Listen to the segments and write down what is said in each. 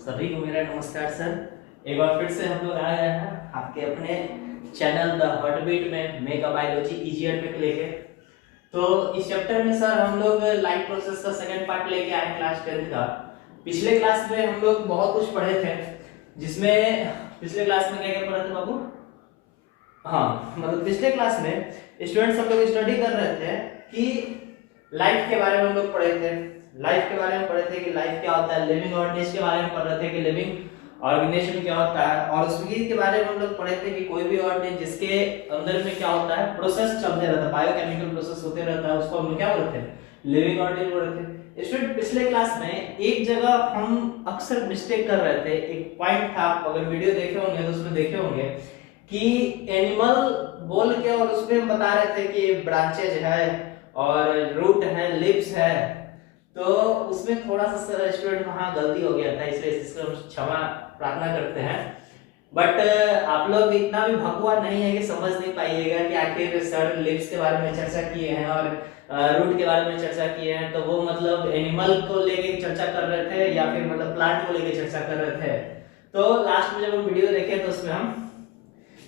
सभी को मेरा नमस्कार सर। एक बार फिर से हम लोग आ गए हैं आपके अपने चैनल द हार्टबीट में मेगा बायोलॉजी इजियर में लेके। तो इस चैप्टर में सर हम लोग लाइफ प्रोसेस का सेकंड पार्ट लेके आए क्लास 10 का। पिछले क्लास में हम लोग बहुत कुछ पढ़े थे, जिसमें पिछले क्लास में क्या क्या पढ़ा था बाबू? हाँ, मतलब पिछले क्लास में स्टूडेंट्स हम लोग स्टडी कर रहे थे कि लाइफ के बारे में हम लोग पढ़े थे। लाइफ के बारे में पढ़े थे कि लाइफ क्या होता है, लिविंग ऑर्गेनिज्म के बारे में पढ़ रहे थे कि लिविंग ऑर्गेनिज्म क्या होता है, और उसके के बारे में हम लोग पढ़े थे कि कोई भी ऑर्गेनिज्म जिसके अंदर में क्या होता है, प्रोसेस चलते रहता है, बायोकेमिकल प्रोसेस होते रहता है, उसको हम लोग क्या बोलते हैं, लिविंग ऑर्गेनिज्म बोलते थे। स्टूडेंट पिछले क्लास में एक जगह हम अक्सर मिस्टेक कर रहे थे। एक पॉइंट था, अगर वीडियो देखे होंगे तो उसमें देखे होंगे कि एनिमल बोल के और उसमें हम बता रहे थे कि ब्रांचेज है और रूट है, लिव्स है। तो उसमें थोड़ा सा स्टूडेंट वहां गलती हो गया था, इसलिए इसको हम क्षमा प्रार्थना करते हैं। बट आप लोग इतना भी भगवा नहीं है कि समझ नहीं पाइएगा कि आखिर सर लिव्स के बारे में चर्चा किए हैं और रूट के बारे में चर्चा किए हैं, तो वो मतलब एनिमल को लेके चर्चा कर रहे थे या फिर मतलब प्लांट को लेके चर्चा कर रहे थे। तो लास्ट में जब हम वीडियो देखे तो उसमें हम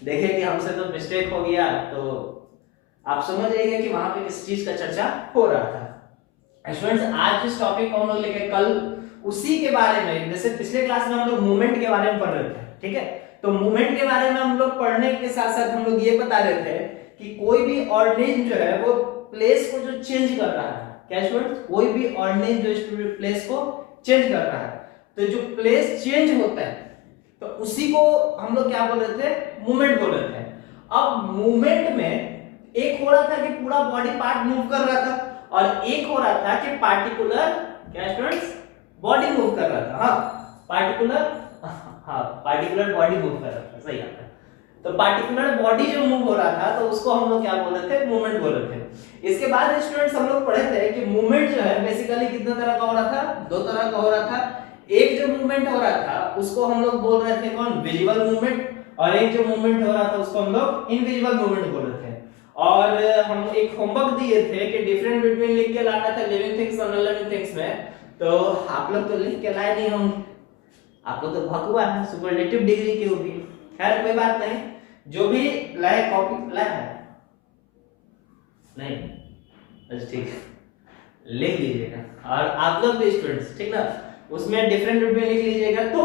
देखे कि हमसे तो मिस्टेक हो गया, तो आप समझ जाइए कि वहां पे किस चीज का चर्चा हो रहा था। स्टूडेंट्स आज जिस टॉपिक को हम लोग लेके कल उसी के बारे में, जैसे पिछले क्लास में हम लोग मूवमेंट के बारे में पढ़ रहे थे, ठीक है। तो मूवमेंट के बारे में हम लोग पढ़ने के साथ साथ हम लोग ये बता रहे थे कि कोई भी ऑर्गेनिज्म जो है वो प्लेस को जो चेंज कर रहा है, क्या स्टूडेंट्स, कोई भी ऑर्गेनिज्म जो प्लेस को चेंज कर रहा है, तो जो प्लेस चेंज होता है तो उसी को हम लोग क्या बोल रहे थे, मूवमेंट बोल रहे थे। अब मूवमेंट में एक हो रहा था कि पूरा बॉडी पार्ट मूव कर रहा था, और एक हो रहा था कि पार्टिकुलर, क्या स्टूडेंट्स, बॉडी मूव कर रहा था। हाँ, पार्टिकुलर बॉडी मूव कर रहा था, सही आता है। तो पार्टिकुलर बॉडी जो मूव हो रहा था तो उसको हम लोग क्या बोल रहे थे, मूवमेंट बोल रहे थे। इसके बाद स्टूडेंट्स हम लोग पढ़े थे कि मूवमेंट जो है बेसिकली कितने तरह का हो रहा था, दो तरह का हो रहा था। एक जो मूवमेंट हो रहा था उसको हम लोग बोल रहे थे कौन, विजिबल मूवमेंट, और एक जो मूवमेंट हो रहा था उसको हम लोग इनविजिबल मूवमेंट बोल रहे थे। और हम एक होमवर्क दिए थे कि डिफरेंट बिटवीन लिख के लाना था लिविंग थिंग्स और नॉन लिविंग थिंग्स में। तो आप लोग तो लिख के लाए नहीं होंगे, आप लोग तो भगवा है, सुपरलेटिव डिग्री के भी। खैर कोई बात नहीं, जो भी लाए कॉपी लाए है नहीं, अच्छा ठीक है, लिख लीजिएगा। और आप लोग भी स्टूडेंट्स, ठीक ना, उसमें डिफरेंट बिटवीन लिख लीजिएगा। तो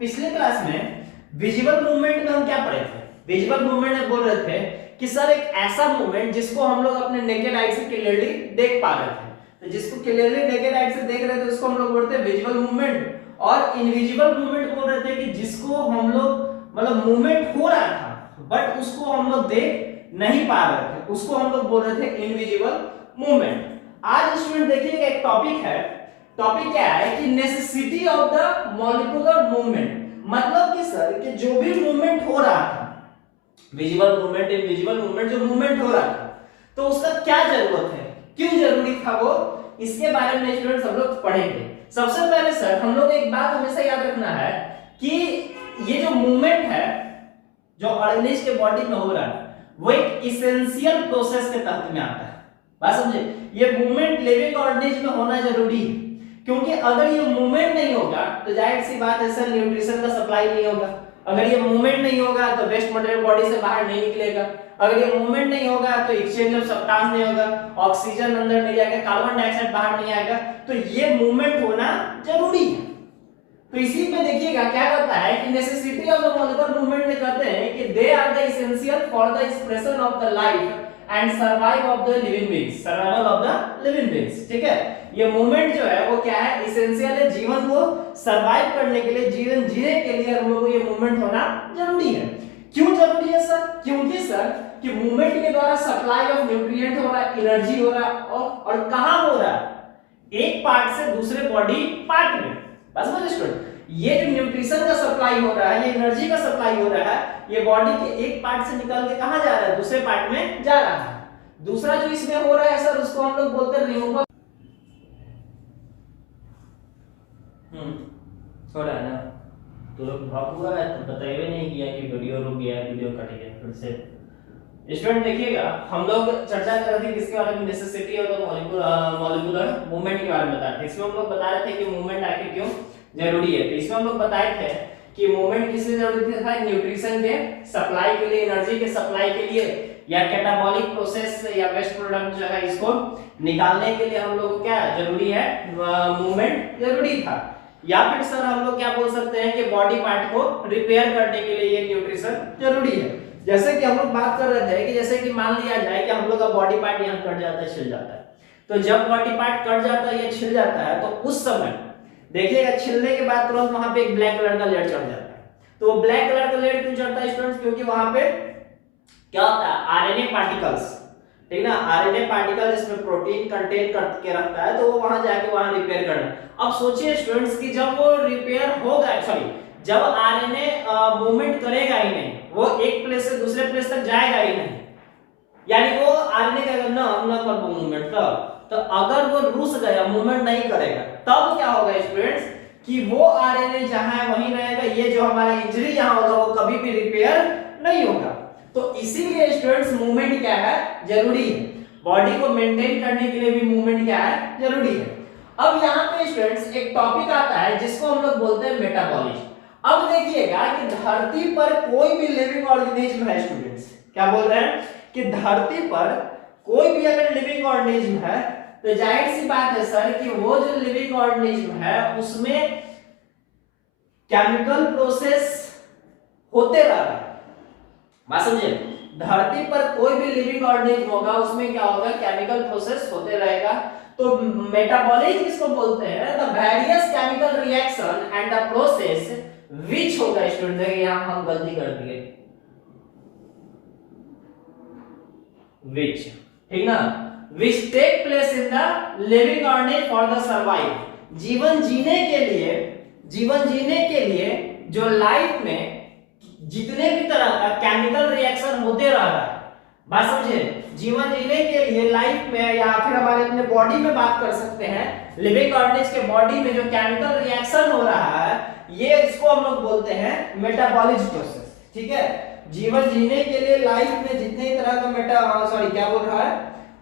पिछले क्लास में विजिबल मूवमेंट में हम क्या पढ़े थे, विजिबल मूवमेंट में बोल रहे थे कि सर एक ऐसा मूवमेंट जिसको हम लोग अपने नेकेड आई से क्लियरली देख पा रहे थे। तो जिसको क्लियरली नेकेड आई से देख रहे थे उसको हम लोग बोलते हैं विजिबल मूवमेंट। और इनविजिबल मूवमेंट बोल रहे थे कि जिसको हम लोग मतलब मूवमेंट हो रहा था बट उसको हम लोग देख नहीं पा रहे थे, उसको हम लोग बोल रहे थे इनविजिबल मूवमेंट। आज स्टूडेंट देखिएगा एक टॉपिक है, टॉपिक क्या है कि necessity of the molecular movement. मतलब कि सर कि जो भी मूवमेंट हो रहा था, विजिबल मूवमेंट, इनविजिबल मूवमेंट, जो मूवमेंट हो रहा था तो उसका क्या जरूरत है, क्यों जरूरी था वो, इसके बारे में स्टूडेंट्स हम लोग पढ़ेंगे। सबसे पहले सर हम लोग एक बात हमेशा याद रखना है कि ये जो मूवमेंट है जो ऑर्गेनिज्म के बॉडी में हो रहा है वो एक इसेंशियल प्रोसेस के तहत में आता है। बात समझे, ये मूवमेंट लिविंग ऑर्गेनिज्म में होना जरूरी है, क्योंकि अगर ये मूवमेंट नहीं होगा तो जाहिर सी बात है सर न्यूट्रिशन का सप्लाई नहीं होगा। अगर ये मूवमेंट नहीं होगा तो वेस्ट मटेरियल बॉडी से बाहर नहीं निकलेगा। अगर ये मूवमेंट नहीं होगा तो एक्सचेंज ऑफ सब्सटेंस नहीं होगा, ऑक्सीजन अंदर नहीं जाएगा, कार्बन डाइऑक्साइड बाहर नहीं आएगा। तो ये मूवमेंट होना जरूरी है। तो इसी में देखिएगा क्या कहता है कि necessity of the molecular movement में कहते हैं कि they are the essential for the expression of the life and survive of the living beings, survival of the living beings, ठीक है। ये मूवमेंट जो है वो क्या है, एसेंशियल है, जीवन को सरवाइव करने के लिए, जीवन जीने के लिए हम लोगों को ये मूवमेंट होना जरूरी है। क्यों जरूरी है सर, क्योंकि सर कि मूवमेंट के द्वारा सप्लाई ऑफ न्यूट्रिएंट हो रहा है, एनर्जी हो रहा है, और कहां हो रहा है, एक पार्ट से दूसरे बॉडी पार्ट में। बस समझ स्टूडेंट, ये जो न्यूट्रिशन का सप्लाई हो रहा है, ये एनर्जी का सप्लाई हो रहा है, ये बॉडी के एक पार्ट से निकल के कहां जा रहा है, दूसरे पार्ट में जा रहा है। दूसरा जो इसमें हो रहा है सर उसको हम लोग बोलते हैं रिमूवल हो रहा है ना। तो भाग हुआ है तो बताइए नहीं किया कि वीडियो रुक गया, वीडियो कट गया फिर से। स्टूडेंट देखिएगा हम लोग चर्चा कर रहे थे किसके बारे में, नेसेसिटी और मॉलिक्यूलर मूवमेंट के बारे में बता रहे थे। इसमें हम लोग बता रहे थे कि मूवमेंट आखिर क्यों जरूरी है। तो इसमें हम लोग बताए थे कि मूवमेंट किससे जरूरी था, न्यूट्रिशन के सप्लाई के लिए, एनर्जी के सप्लाई के लिए, या कैटाबॉलिक प्रोसेस या वेस्ट प्रोडक्ट जो है इसको निकालने के लिए हम लोग को क्या जरूरी है, मूवमेंट जरूरी था। या फिर सर हम लोग क्या बोल सकते हैं कि बॉडी पार्ट को रिपेयर करने के लिए ये न्यूट्रिशन जरूरी है। जैसे कि हम लोग बात कर रहे थे कि जैसे कि मान लिया जाए कि हम लोग का बॉडी पार्ट यहाँ कट जाता है, छिल जाता है, तो जब बॉडी पार्ट कट जाता है या छिल जाता है तो उस समय देखिएगा छिलने के बाद तुरंत वहां पे एक ब्लैक कलर का लेयर चढ़ जाता है। तो वो ब्लैक कलर का लेयर क्यों चढ़ता है स्टूडेंट्स, क्योंकि वहां पे क्या होता है, आरएनए पार्टिकल्स, ठीक ना, आरएनए पार्टिकल इसमें प्रोटीन कंटेन करके रखता है, तो वो वहां जाके वहां रिपेयर करना। अब सोचिए स्टूडेंट्स कि जब वो रिपेयर होगा, सॉरी जब आरएनए मूवमेंट करेगा ही नहीं, वो एक प्लेस से दूसरे प्लेस तक जाएगा ही नहीं, यानी वो आरएनए का ना कर मूवमेंट, तो अगर वो रुस गया, मूवमेंट नहीं करेगा, तब क्या होगा स्टूडेंट्स कि वो आरएनए जहां है वहीं रहेगा, ये जो हमारा इंजरी यहां होगा वो कभी भी रिपेयर नहीं होगा। तो इसीलिए स्टूडेंट्स मूवमेंट क्या है, जरूरी है। बॉडी को मेंटेन करने के लिए भी मूवमेंट क्या है, जरूरी है। अब यहाँ पे स्टूडेंट्स एक टॉपिक आता है जिसको हम लोग बोलते हैं मेटाबॉलिज्म। अब देखिएगा कि धरती पर कोई भी लिविंग ऑर्गेनिज्म है स्टूडेंट्स, क्या बोल रहे हैं कि धरती पर कोई भी अगर लिविंग ऑर्गेनिज्म है तो जाहिर सी बात है सर कि वो जो लिविंग ऑर्गेनिज्म है उसमें केमिकल प्रोसेस होते रह रहा है। बात समझे, धरती पर कोई भी लिविंग ऑर्गेनिज्म होगा उसमें क्या होगा, केमिकल प्रोसेस होते रहेगा। तो मेटाबॉलिज्म किसको बोलते हैं, the various chemical reaction and the process which होगा स्टूडेंट, देखिए यहां हम गलती कर दिए, विच, ठीक ना, which take place in the living organism for the survive, जीवन जीने के लिए जो लाइफ में जितने भी तरह का केमिकल रिएक्शन होते रह रहा है, बात समझे, जीवन जीने के लिए लाइफ में या फिर हमारे अपने बॉडी में बात कर सकते हैं, लिविंग ऑर्गेनिज्म के बॉडी में जो केमिकल रिएक्शन हो रहा है, ये इसको हम लोग बोलते हैं मेटाबॉलिज्म प्रोसेस, ठीक है। जीवन जीने के लिए लाइफ में जितने तरह का क्या बोल रहा है,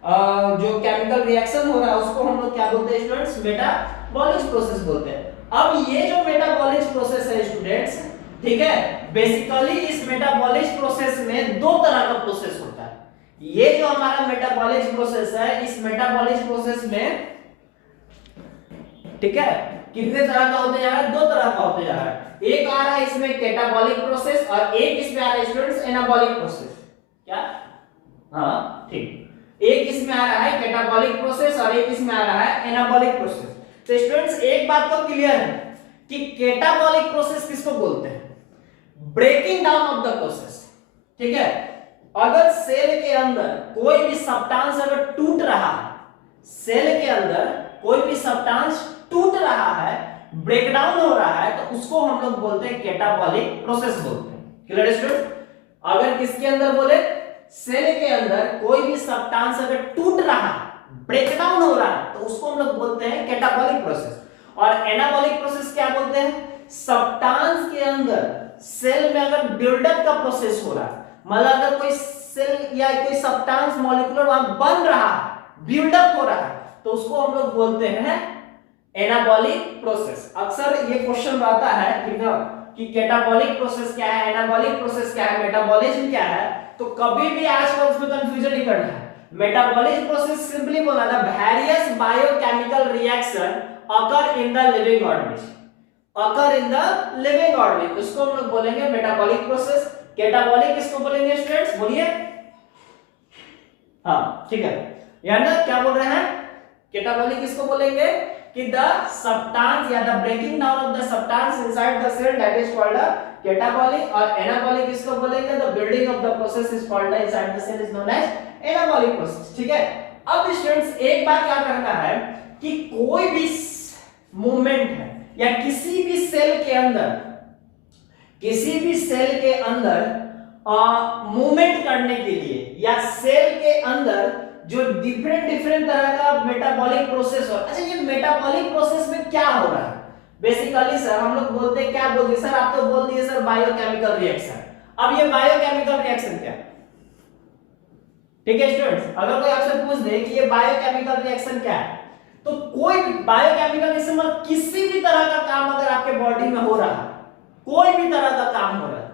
जो केमिकल रिएक्शन हो रहा है उसको हम लोग क्या बोलते हैं स्टूडेंट्स, मेटाबॉलिज्म प्रोसेस बोलते हैं। अब ये जो मेटाबॉलिज्म प्रोसेस है स्टूडेंट्स, ठीक है, बेसिकली इस मेटाबॉलिज्म प्रोसेस में दो तरह का प्रोसेस होता है। ये जो हमारा मेटाबॉलिज्म प्रोसेस है, इस मेटाबॉलिज्म प्रोसेस में, ठीक है, कितने तरह का होते जा रहा है, दो तरह का होते जा रहा है। एक आ रहा है इसमें कैटाबॉलिक प्रोसेस और एक इसमें आ रहा है स्टूडेंट्स एनाबॉलिक प्रोसेस। क्या, हाँ ठीक, एक इसमें आ रहा है कैटाबॉलिक प्रोसेस और एक इसमें आ रहा है एनाबॉलिक प्रोसेस। तो स्टूडेंट्स एक बात तो क्लियर है कि कैटाबॉलिक प्रोसेस किसको बोलते हैं, breaking down of the process, ठीक है। अगर सेल के अंदर कोई भी सब्सटेंस अगर टूट रहा है, सेल के अंदर कोई भी सब्सटेंस टूट रहा है, ब्रेक डाउन हो रहा है, तो उसको हम लोग बोलते हैं कैटाबॉलिक प्रोसेस बोलते हैं। क्लियर स्टूडेंट, अगर किसके अंदर बोले, सेल के अंदर कोई भी सब्सटेंस अगर टूट रहा है, ब्रेक डाउन हो रहा है, तो उसको हम लोग बोलते हैं कैटाबॉलिक प्रोसेस। और एनाबॉलिक प्रोसेस क्या बोलते हैं, सब्सटेंस के अंदर सेल में अगर बिल्डअप का प्रोसेस हो रहा है, मतलब अगर कोई सेल या कोई सब्सटेंस मॉलिक्यूलर वहां बन रहा है, बिल्डअप हो रहा है, तो उसको हम लोग बोलते हैं एनाबॉलिक प्रोसेस। अक्सर ये क्वेश्चन आता है, ठीक है, कि कैटाबॉलिक प्रोसेस क्या है, एनाबॉलिक प्रोसेस क्या है, मेटाबॉलिज्म क्या है, तो कभी भी आजकल उसमें कंफ्यूजन नहीं करना है। मेटाबॉलिक प्रोसेस सिंपली बोला था, various biochemical reaction occur in the living organism, occur in the living organism, उसको हम लोग बोलेंगे मेटाबॉलिक प्रोसेस। कैटाबॉलिक किसको बोलेंगे स्टूडेंट्स, बोलिए, हाँ ठीक है, यानी क्या बोल रहे हैं, कैटाबॉलिक किसको बोलेंगे कि द सब्सटेंस या the breaking down of the substance inside the cell, that is called catabolic. और एनाबॉलिक किसको बोलेंगे, the building of the process is called inside the cell is known as anabolic process, ठीक है। अब students एक बात याद रखना है कि कोई भी मूवमेंट है या किसी भी सेल के अंदर मूवमेंट करने के लिए, या सेल के अंदर जो डिफरेंट तरह का मेटाबॉलिक प्रोसेस हो, अच्छा ये मेटाबॉलिक प्रोसेस में क्या हो रहा है, बेसिकली सर हम लोग बोलते हैं, क्या बोलते हैं सर, आप तो बोल दिए सर बायोकेमिकल रिएक्शन। अब ये बायोकेमिकल रिएक्शन क्या, ठीक है स्टूडेंट्स, अगर कोई आपसे पूछ दे कि ये बायोकेमिकल रिएक्शन क्या है, तो कोई भी बायोकेमिकल इस्तेमाल किसी भी तरह का काम अगर आपके बॉडी में हो रहा है, कोई भी तरह का काम हो रहा है,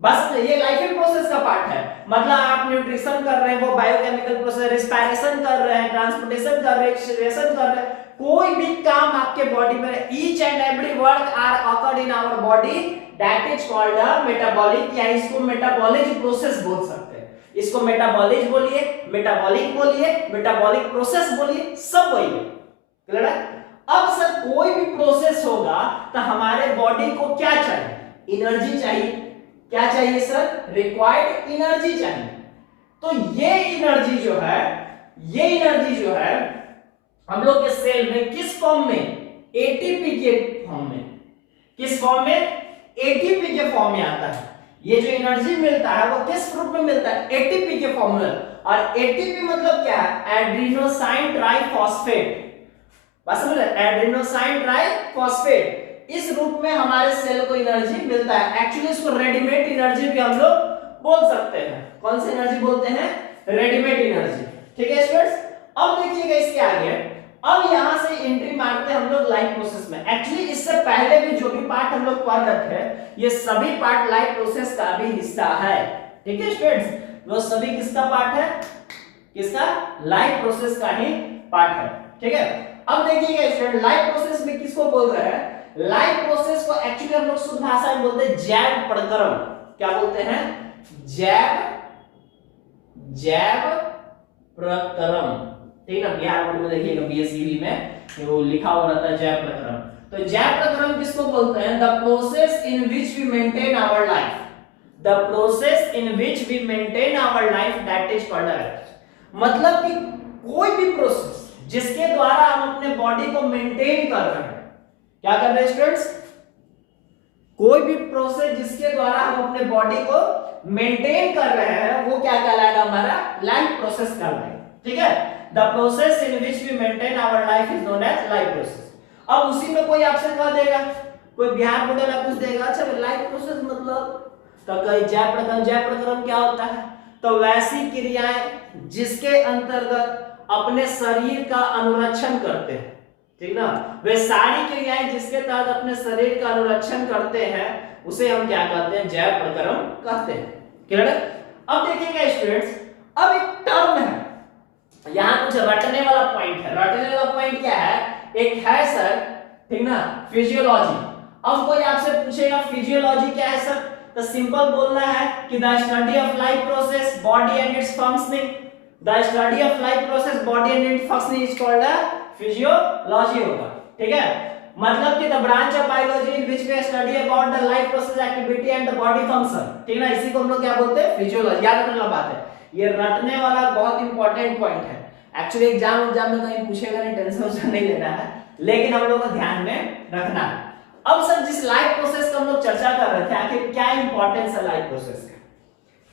बस ये लाइफ प्रोसेस का पार्ट है। मतलब आप न्यूट्रिशन कर रहे हैं, वो बायोकेमिकल प्रोसेस, रेस्पिरेशन कर रहे हैं, ट्रांसपोर्टेशन कर रहे हैं, एक्सक्रीशन कर रहे हैं, कोई भी काम आपके बॉडी में, each and every work are occurred in our body, that is called a metabolic, या इसको मेटाबॉलिक प्रोसेस बोल सकते हैं। इसको मेटाबॉलिक बोलिए, मेटाबॉलिक बोलिए, मेटाबॉलिक प्रोसेस बोलिए, सब वही है। क्लियर है? अब सर कोई भी प्रोसेस होगा तो हमारे बॉडी को क्या चाहिए? एनर्जी चाहिए। क्या चाहिए सर? रिक्वायर्ड एनर्जी चाहिए। तो ये एनर्जी जो है, ये एनर्जी जो है हम लोग के सेल में किस फॉर्म में? एटीपी के फॉर्म में। किस फॉर्म में? एटीपी के फॉर्म में आता है। ये जो एनर्जी मिलता है वो किस रूप में मिलता है? एटीपी के फॉर्म में। और एटीपी मतलब क्या है? एड्रेनोसाइन ट्राइफॉस्फेट। बस समझ रहे? एड्रेनोसाइन ट्राइफॉस्फेट, इस रूप में हमारे सेल को एनर्जी मिलता है। एक्चुअली इसको रेडीमेड एनर्जी भी हम लोग बोल सकते हैं। कौन सी एनर्जी बोलते हैं? Readymade energy. ठीक है स्टूडेंट्स? अब देखिएगा इसके आगे, अब यहां से एंट्री मारते हैं हम लोग लाइफ प्रोसेस में। एक्चुअली इससे पहले भी जो भी पार्ट हम लोग पढ़ रखे हैं, ये सभी पार्ट लाइफ प्रोसेस का भी हिस्सा है। ठीक है स्टूडेंट्स? वो सभी किसका पार्ट है? किसका? लाइफ प्रोसेस का ही पार्ट है। ठीक है? अब देखिएगा स्टूडेंट, लाइफ प्रोसेस में किसको बोल रहे हैं? लाइफ प्रोसेस को एक्चुअली हम लोग शुद्ध भाषा में बोलते हैं जैव प्रक्रम। क्या बोलते हैं? जैव प्रक्रम। ठीक है ना? बिहार बोर्ड में देखिएगा बीएससी में वो लिखा हुआ रहता है जैव प्रक्रम। तो जैव प्रक्रम किसको बोलते हैं? The process in which we maintain our life, the process in which we maintain our life, that is called life. मतलब कि कोई भी प्रोसेस जिसके द्वारा हम अपने बॉडी को मेंटेन कर रहे हैं। क्या कर रहे हैं स्टूडेंट्स? कोई भी प्रोसेस जिसके द्वारा हम अपने बॉडी को मेंटेन कर रहे हैं वो क्या कहलाएगा? हमारा लाइफ प्रोसेस कहलाएगा। ठीक है? The process in which we maintain our life is known as life process. अब उसी में कोई आपसे कह देगा, कोई बिहार बोर्ड वाला पूछ देगा, अच्छा लाइफ प्रोसेस मतलब, तो कई जैव प्रक्रम क्या होता है? तो वैसी क्रियाएं जिसके अंतर्गत अपने शरीर का अनुरक्षण करते हैं। ठीक ना? वे सारी क्रियाएं जिसके तहत अपने शरीर का अनुरक्षण करते हैं उसे हम क्या कहते हैं? जैव प्रक्रम कहते हैं। क्लियर है? अब देखिएगा स्टूडेंट्स, अब एक टर्म है, यहां कुछ रटने वाला पॉइंट है। रटने वाला पॉइंट क्या है? एक है सर, ठीक ना, फिजियोलॉजी। अब कोई आपसे पूछेगा फिजियोलॉजी क्या है सर? तो सिंपल बोलना है कि the study of life process, body and its functioning, the study of life process, body and its functioning is called physiology होगा। ठीक है? मतलब कि the branch of biology in which we study about the life process, activity and the body function. ठीक ना? इसी को हम लोग क्या बोलते हैं? फिजियोलॉजी। याद रखने वाला बात है, ये रटने वाला बहुत इंपॉर्टेंट पॉइंट है। एक्चुअली एग्जाम में कहीं पूछेगा नहीं, टेंशन नहीं लेना है, लेकिन हम लोग को ध्यान में रखना है। अब सर जिस लाइफ प्रोसेस का हम लोग चर्चा कर रहे थे, आखिर क्या इंपॉर्टेंस है लाइफ प्रोसेस का?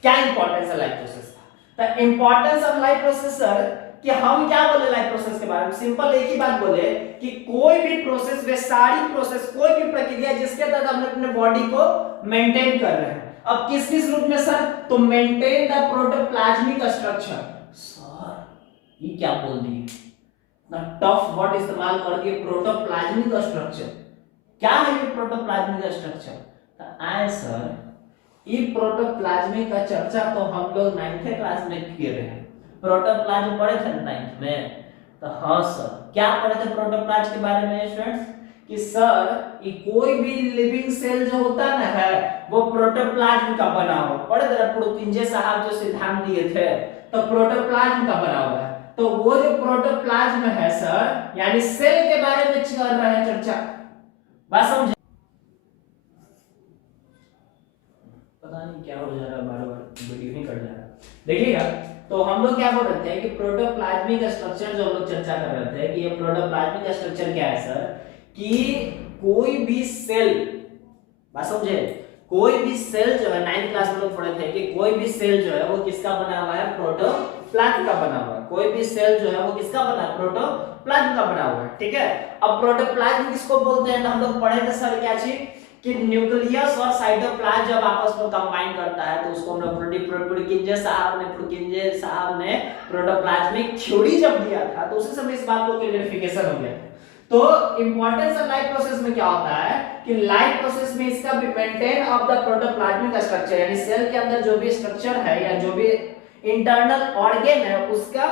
क्या इंपॉर्टेंस है लाइफ प्रोसेस का? The importance of life process sir, कि हम क्या बोले लाइफ प्रोसेस के बारे में? सिंपल एक ही बात बोले कि कोई भी प्रोसेस, वे सारी प्रोसेस, कोई भी प्रक्रिया जिसके तहत हम अपने बॉडी को मेंटेन कर रहे हैं। अब किस किस रूप में सर? तो maintain the protoplasmic structure. Sir ये क्या बोल दिए? ना टफ वर्ड इस्तेमाल करके प्रोटोप्लाज्मिक स्ट्रक्चर। क्या है ये प्रोटोप्लाज्मिक स्ट्रक्चर? तो आए सर, ये प्रोटोप्लाज्मिक का चर्चा तो हम लोग 9th क्लास में किए रहे हैं। प्रोटोप्लाज्म पढ़े थे 9th में? तो हाँ सर, क्या पढ़े थे प्रोटोप्लाज्म के बारे में स्टूडेंट्स? कि सर ये कोई भी लिविंग सेल जो होता ना है वो प्रोटोप्लाज्म का बना हो। पढ़े थे प्रोटिंजे साहब जो सिद्धांत दिए थे, तो प्रोटोप्लाज्म का बना हुआ है। तो वो जो प्रोटोप्लाज्म है सर, यानी सेल के बारे में कर रहे हैं चर्चा। बात समझे? पता नहीं क्या हो जा रहा है, बार-बार वीडियो नहीं कट जा रहा। देखिएगा, तो हम लोग क्या बोल रहे थे कि प्रोटोप्लाज्मिक स्ट्रक्चर जो हम लोग चर्चा कर रहे थे कि ये प्रोटोप्लाज्मिक स्ट्रक्चर क्या है सर? कि कोई भी सेल, बात समझे, कोई भी सेल जो है 9th क्लास में लोग पढ़े थे कि कोई भी सेल जो है वो किसका बना हुआ है? प्रोटोप्लाज्म का बना हुआ है। कोई भी सेल जो है वो किसका बना है? प्रोटोप्लाज्म का बना हुआ है। ठीक है? अब प्रोटोप्लाज्म किसको बोलते हैं? हम लोग पढ़े थे सर क्या चीज? कि न्यूक्लियस और साइटोप्लाज्म जब आपस में कंबाइन करता है तो उसको हम लोग पुरकिंजे साहब ने प्रोटोप्लाज्मिक थ्योरी जब दिया था तो उसी समय इस बात को क्लियरिफिकेशन हो गया था। तो इंपॉर्टेंस ऑफ लाइफ प्रोसेस में क्या होता है कि लाइफ प्रोसेस में इसका भी maintain of the protoplasmic structure, यानी सेल के अंदर जो भी स्ट्रक्चर है या जो भी इंटरनल ऑर्गन है उसका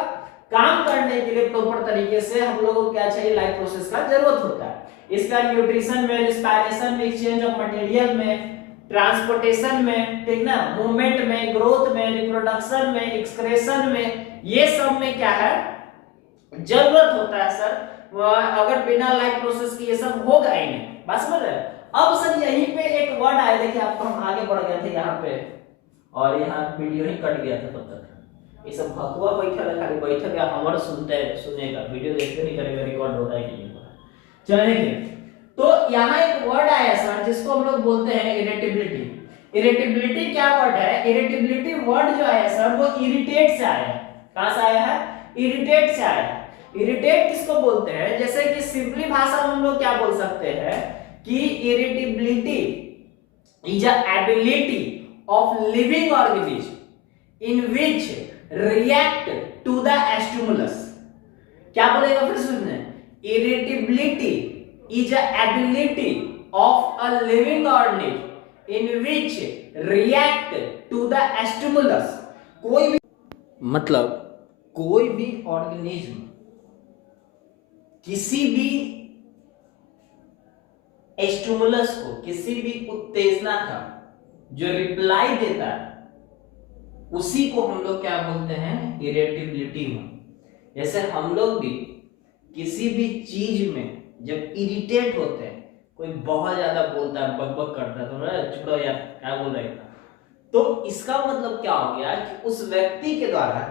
काम करने के लिए प्रॉपर तरीके से हम लोगों को क्या चाहिए, लाइफ प्रोसेस का जरूरत होता है। इसका न्यूट्रिशन में, रिस्पायरेशन में, एक्सचेंज ऑफ मटेरियल में, ट्रांसपोर्टेशन में, ठीक ना, मूवमेंट में, ग्रोथ में, रिप्रोडक्शन में, एक्सक्रेशन में, ये सब में क्या है जरूरत होता है सर। अगर बिना लाइफ प्रोसेस के ये सब होगा ही नहीं। बात समझ रहे हैं? अब सर यहीं पे एक वर्ड आया, देखिए आपको हम आगे बढ़ गए थे यहाँ पे और यहाँ वीडियो ही कट गया था तब तक। ये सब भकुआ बैठा है, खाली बैठा गया हमारा सुनेगा, वीडियो देखते नहीं करेगा रिकॉर्ड हो रहा है कि नहीं हो रहा है। चलो देखिए, तो यहाँ एक वर्ड आया सर जिसको हम लोग बोलते हैं इरिटेबिलिटी। इरिटेबिलिटी क्या वर्ड है? इरिटेबिलिटी वर्ड जो आया सर वो इरिटेट से आया है। कहां से आया है? इरिटेट से आया है। इरिटेट किसको बोलते हैं? जैसे कि सिंपली भाषा में हम लोग क्या बोल सकते हैं कि irritability is a ability of living organism in which react to the stimulus. क्या बोलेगा फिर सुनने? Irritability is a ability of a living organism in which react to the stimulus. कोई भी मतलब कोई भी ऑर्गेनिज्म किसी भी स्टिमुलस को, किसी भी उत्तेजना का जो रिप्लाई देता है उसी को हम लोग क्या बोलते हैं? इरिटेबिलिटी में। जैसे हम लोग भी किसी भी चीज में जब इरिटेट होते हैं, कोई बहुत ज्यादा बोलता है, बकबक करता है, तो चुप रहो यार क्या बोल रहे हैं, तो इसका मतलब क्या हो गया कि उस व्यक्ति के द्वारा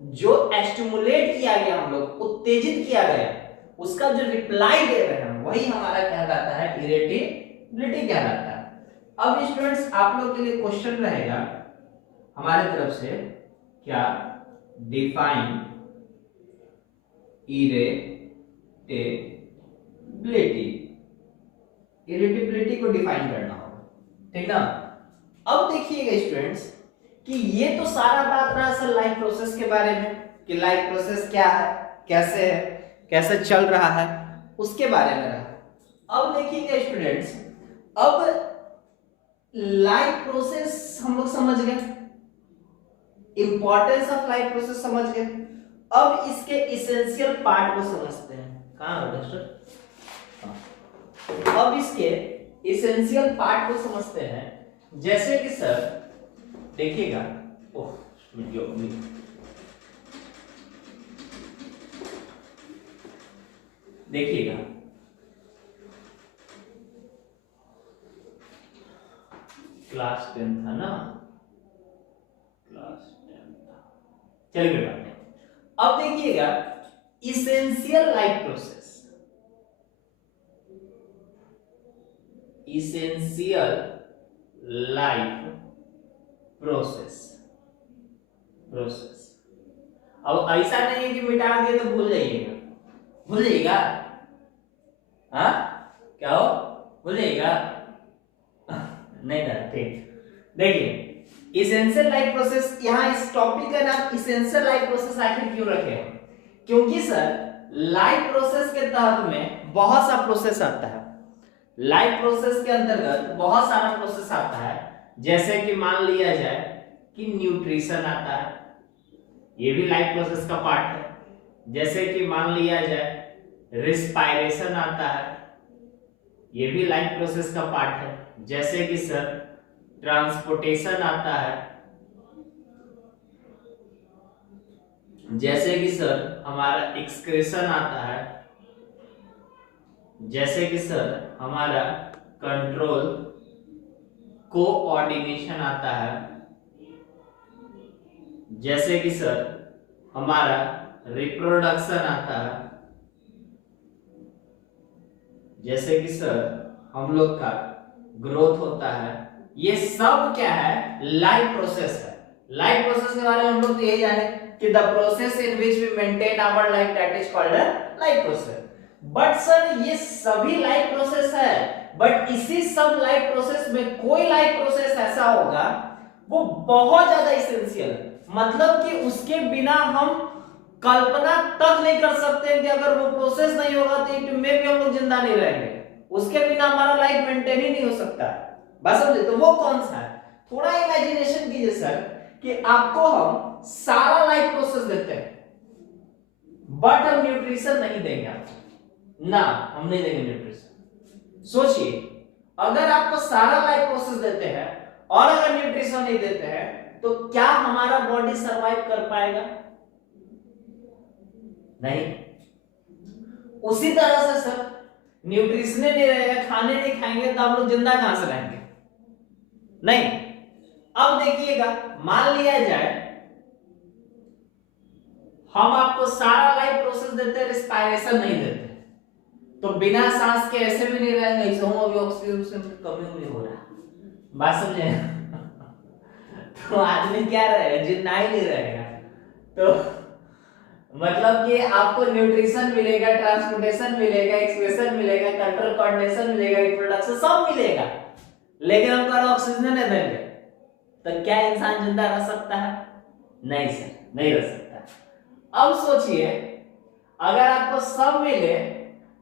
जो स्टिमुलेट किया गया, हम लोग उत्तेजित किया गया, उसका जो रिप्लाई दे रहे हैं वही हमारा कहलाता है इरिटेबिलिटी कहलाता है। अब स्टूडेंट्स आप लोग के लिए क्वेश्चन रहेगा हमारे तरफ से, क्या डिफाइन इरिटेबिलिटी को डिफाइन करना होगा, ठीक ना। अब देखिएगा स्टूडेंट्स कि ये तो सारा बात रहा सर लाइफ प्रोसेस के बारे में कि लाइफ प्रोसेस क्या है, कैसे है, कैसे चल रहा है, उसके बारे में रहा। अब देखिएगा स्टूडेंट्स, अब लाइफ प्रोसेस हम लोग समझ गए, इंपॉर्टेंस ऑफ लाइफ प्रोसेस समझ गए। अब इसके इसेंशियल पार्ट को समझते हैं। कहां है मास्टर? अब इसके इसेंशियल पार्ट को समझते हैं। जैसे कि सर देखिएगा, देखिएगा क्लास 10 था ना, क्लास 10 था, चलिए कोई बात नहीं। अब देखिएगा essential life process, essential life process. अब ऐसा नहीं है कि मिटा दिए तो भूल जाइएगा, भूल जाइएगा, हाँ क्या हो, भूल जाइएगा नहीं था, ठीक। देखिए इसेंशियल लाइफ प्रोसेस, यहाँ इस टॉपिक का नाम इसेंशियल लाइफ प्रोसेस आखिर क्यों रखे हैं? क्योंकि सर लाइफ प्रोसेस के तहत में बहुत सा प्रोसेस आता है। लाइफ प्रोसेस के अंतर्गत बहुत सारा प्रोसेस आता है, जैसे कि मान लिया जाए कि न्यूट्रिशन आता है, ये भी लाइफ प्रोसेस का पार्ट है। जैसे कि मान लिया जाए रिस्पायरेशन आता है, ये भी लाइफ प्रोसेस का पार्ट है। जैसे कि सर ट्रांसपोर्टेशन आता है, जैसे कि सर हमारा एक्सक्रेशन आता है, जैसे कि सर हमारा कंट्रोल कोऑर्डिनेशन आता है, जैसे कि सर हमारा रिप्रोडक्शन आता है, जैसे कि सर हम लोग का ग्रोथ होता है। ये सब क्या है? लाइफ प्रोसेस है। लाइफ प्रोसेस के बारे में हम लोग तो यही जाने कि the process in which we maintain our life that is called life process. But sir ये सभी लाइफ प्रोसेस है, बट इसी सब लाइफ प्रोसेस में कोई लाइफ प्रोसेस ऐसा होगा वो बहुत ज्यादा इसेंशियल है, मतलब कि उसके बिना हम कल्पना तक नहीं कर सकते कि अगर वो प्रोसेस नहीं होगा तो इट में भी हम लोग जिंदा नहीं रहेंगे, उसके बिना हमारा लाइफ मेंटेन ही नहीं हो सकता। बस समझे? तो वो कौन सा है? थोड़ा इमेजिनेशन कीजिए सर कि आपको हम सारा लाइफ प्रोसेस देते हैं बट हम न्यूट्रिशन नहीं देंगे आपको, ना हम नहीं देंगे न्यूट्रिशन। सोचिए अगर आपको सारा लाइफ प्रोसेस देते हैं और अगर न्यूट्रिशन नहीं देते हैं तो क्या हमारा बॉडी सरवाइव कर पाएगा? नहीं। उसी तरह से सर न्यूट्रिशन नहीं रहेगा, खाने नहीं खाएंगे तो आप लोग जिंदा कहां से रहेंगे? नहीं। अब देखिएगा मान लिया जाए हम आपको सारा लाइफ प्रोसेस देते हैं, रिस्पायरेशन नहीं देते, तो बिना सांस के ऐसे भी नहीं रहेंगे, ऐसे हूं अभी ऑक्सीजन की कमी नहीं हो रहा, बात समझे? तो आदमी क्या रहेगा? जिंदा ही नहीं रहेगा। तो मतलब कि आपको न्यूट्रिशन मिलेगा, ट्रांसपोर्टेशन मिलेगा, एक्सप्रेशन मिलेगा, कंट्रोल कोऑर्डिनेशन मिलेगा, रिप्रोडक्शन सब मिलेगा, लेकिन हम अगर ऑक्सीजन नहीं देंगे तो क्या इंसान जिंदा रह सकता है? नहीं सर, नहीं रह सकता। अब सोचिए अगर आपको सब मिले,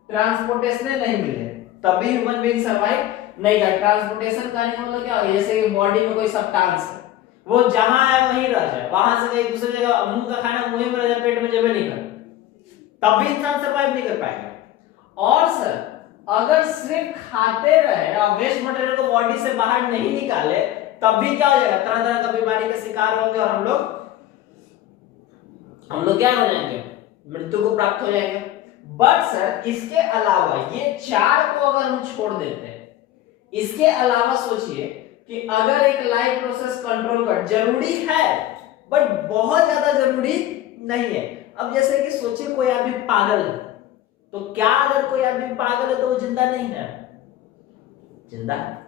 ट्रांसपोर्टेशन नहीं मिले, तभी ह्यूमन बीइंग सर्वाइव नहीं कर। ट्रांसपोर्टेशन का नहीं मतलब क्या? जैसे कि बॉडी में कोई सब्सटेंस है, वो जहां है वहीं रह जाए, वहां से कहीं दूसरी जगह मुंह का खाना मुंह में रह जाए, पेट में जमे नहीं कर, तब भी इंसान सर्वाइव नहीं कर पाएगा। और सर अगर सिर्फ खाते रहे और वेस्ट मटेरियल को बॉडी से बाहर नहीं निकाले तब भी क्या हो जाएगा? तरह तरह का बीमारी का शिकार होंगे और हम लोग क्या हो जाएंगे? मृत्यु को प्राप्त हो जाएंगे। बट सर इसके अलावा ये चार को अगर हम छोड़ देते हैं, इसके अलावा सोचिए कि अगर एक लाइफ प्रोसेस कंट्रोल कर जरूरी है बट बहुत ज्यादा जरूरी नहीं है। अब जैसे कि सोचिए कोई आदमी पागल है, तो क्या अगर कोई आदमी पागल है तो वो जिंदा नहीं है? जिंदा है।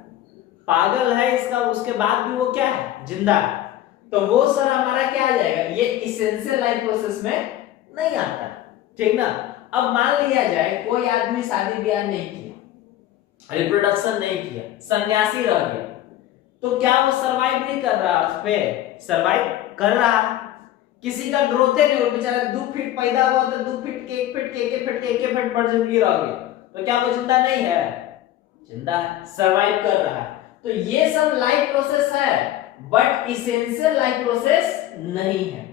पागल है इसका उसके बाद भी वो क्या है? जिंदा है। तो वो सर हमारा क्या आ जाएगा? ये इसेंशियल लाइफ प्रोसेस में नहीं आता, ठीक ना? अब मान लिया जाए कोई आदमी शादी ब्याह नहीं किया, रिप्रोडक्शन नहीं किया, सन्यासी रह गया, तो क्या वो सरवाइव नहीं कर रहा? अर्थ पे सरवाइव कर रहा। किसी का ग्रोथ नहीं हो, बेचारा 2 फीट पैदा हुआ तो 2 फीट के 1 फीट के 1 फीट के 1 फीट पर जिंदगी रह गई, तो क्या वो जिंदा नहीं है? जिंदा है, सरवाइव कर रहा है। तो ये सब लाइफ प्रोसेस है बट इसेंशियल लाइफ प्रोसेस नहीं है।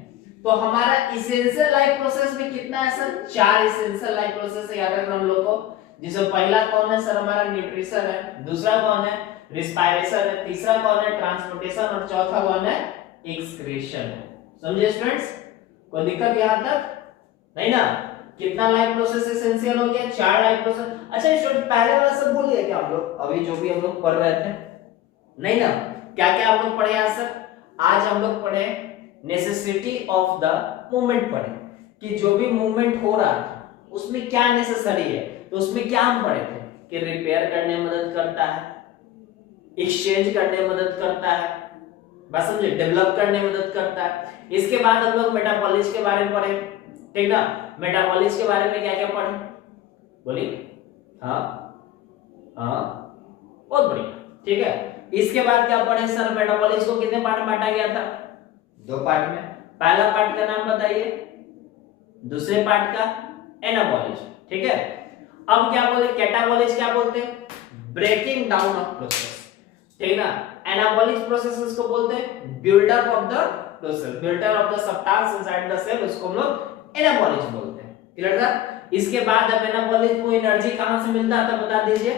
तो हमारा इसेंशियल लाइफ प्रोसेस में कितना है सर? 4 इसेंशियल लाइफ प्रोसेस है, याद रखना हम लोग को, जिसमें पहला कौन है सर? हमारा न्यूट्रिशन है, दूसरा कौन है? रिस्पायरेशन है, तीसरा कौन है? ट्रांसपोर्टेशन, और चौथा कौन है? एक्सक्रीशन है। समझे स्टूडेंट्स? कोई दिक्कत यहां तक नहीं ना? कितना लाइफ प्रोसेस एसेंशियल हो गया? 4 लाइफ प्रोसेस। अच्छा स्टूडेंट पहले वाला सब भूल गए क्या हम लोग? अभी जो भी हम लोग पढ़ रहे थे, नहीं ना? क्या क्या हम लोग पढ़े आज सर? आज हम लोग पढ़े नेसेसिटी ऑफ द मूवमेंट, पढ़े कि जो भी मूवमेंट हो रहा है उसमें क्या नेसेसरी है। तो उसमें क्या हम पढ़े थे कि रिपेयर करने में मदद करता है, एक्सचेंज करने में मदद करता है, बस समझे, डेवलप करने में मदद करता है। इसके बाद हम लोग मेटाबॉलिज्म के बारे में पढ़े, ठीक ना? मेटाबॉलिज्म के बारे में क्या क्या पढ़े बोलिए? हाँ हाँ, बहुत बढ़िया, ठीक है। इसके बाद क्या पढ़े सर? मेटाबॉलिज्म को कितने पार्ट में बांटा गया था? 2 पार्ट में। पहला पार्ट का नाम बताइए, दूसरे पार्ट का एनाबॉलिज्म, ठीक है। अब क्या बोले? कैटाबॉलिज्म क्या बोलते हैं? ब्रेकिंग डाउन ऑफ प्रोसेस, ठीक ना? एनाबॉलिक प्रोसेस इसको बोलते हैं buildup of the process, buildup of the substance inside the cell, उसको हम लोग एनाबॉलिक बोलते हैं। क्लियर था? इसके बाद अब एनाबॉलिक को एनर्जी कहां से मिलता था बता दीजिए?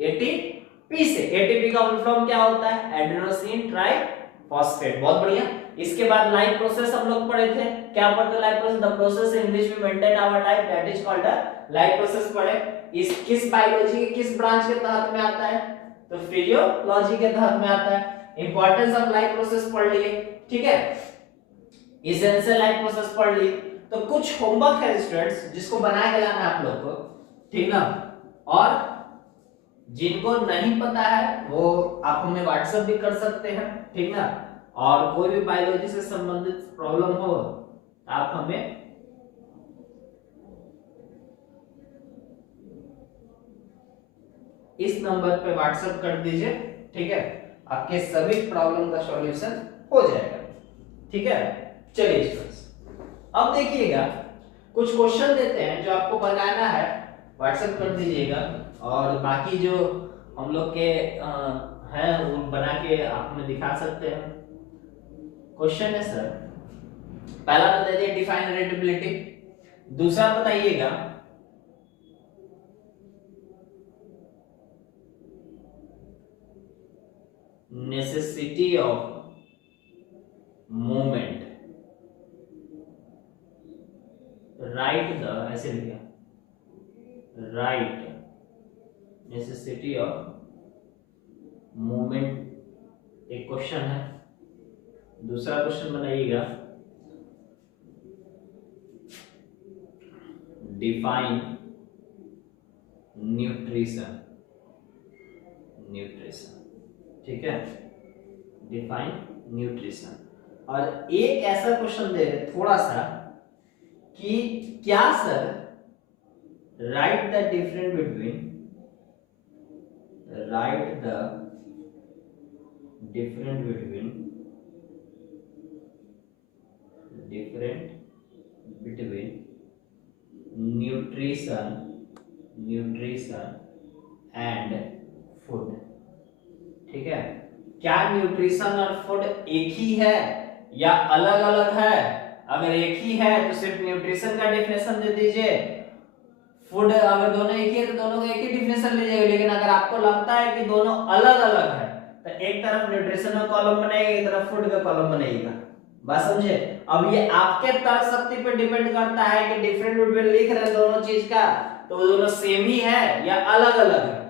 एटीपी से। एटीपी का फुल फॉर्म क्या होता है? Adenosine triphosphate. बहुत बढ़िया। इसके बाद लाइफ प्रोसेस हम लोग पढ़े थे। क्या पढ़ते? Life process, the process in which we maintain our life, that is called a life process पढ़े। इस किस बायोलॉजी के किस ब्रांच के तहत में आता है? तो फिजियोलॉजी के तहत में आता है। इंपॉर्टेंस ऑफ लाइफ प्रोसेस पढ़ लिए, ठीक है। एसेंशियल लाइफ प्रोसेस पढ़ लिए। तो कुछ होमवर्क है स्टूडेंट्स जिसको बना के लाना है आप लोग को, ठीक ना? और जिनको नहीं पता है वो आप हमें व्हाट्सएप भी कर सकते हैं, ठीक ना? और कोई भी बायोलॉजी से संबंधित प्रॉब्लम हो आप हमें इस नंबर पे व्हाट्सएप कर दीजिए, ठीक है, आपके सभी प्रॉब्लम का सॉल्यूशन हो जाएगा, ठीक है। चलिए स्टूडेंट्स, अब देखिएगा कुछ क्वेश्चन देते हैं जो आपको बनाना है, व्हाट्सएप कर दीजिएगा, और बाकी जो हम लोग के हैं वो बना के आप हमें दिखा सकते हैं। क्वेश्चन है सर, पहला तो दे दिया डिफाइन रेटेबिलिटी, दूसरा बताइएगा necessity of movement, right the, ऐसे लिखा, राइट नेसेसिटी ऑफ मूवमेंट, एक क्वेश्चन है। दूसरा क्वेश्चन बनाइएगा डिफाइन न्यूट्रिशन, न्यूट्रिशन, ठीक है, डिफाइन न्यूट्रिशन। और एक ऐसा क्वेश्चन दे रहे थोड़ा सा कि क्या sir right the difference between, right the difference between, different between nutrition, nutrition and food, ठीक है, क्या न्यूट्रिशन और फूड एक ही है या अलग अलग है? अगर एक ही है तो सिर्फ न्यूट्रिशन का डेफिनेशन दे दीजिए, फूड अगर दोनों एक ही है तो दोनों का एक ही डेफिनेशन लीजिएगा। लेकिन अगर आपको लगता है कि दोनों अलग अलग है तो एक तरफ न्यूट्रिशन का कॉलम बनाइएगा, एक तरफ फूड का कॉलम बनाइएगा, बात समझे। अब ये आपके तर्क शक्ति पे डिपेंड करता है कि डिफरेंट बिटवीन लिख रहे हैं दोनों चीज का तो दोनों सेम ही है या अलग अलग है।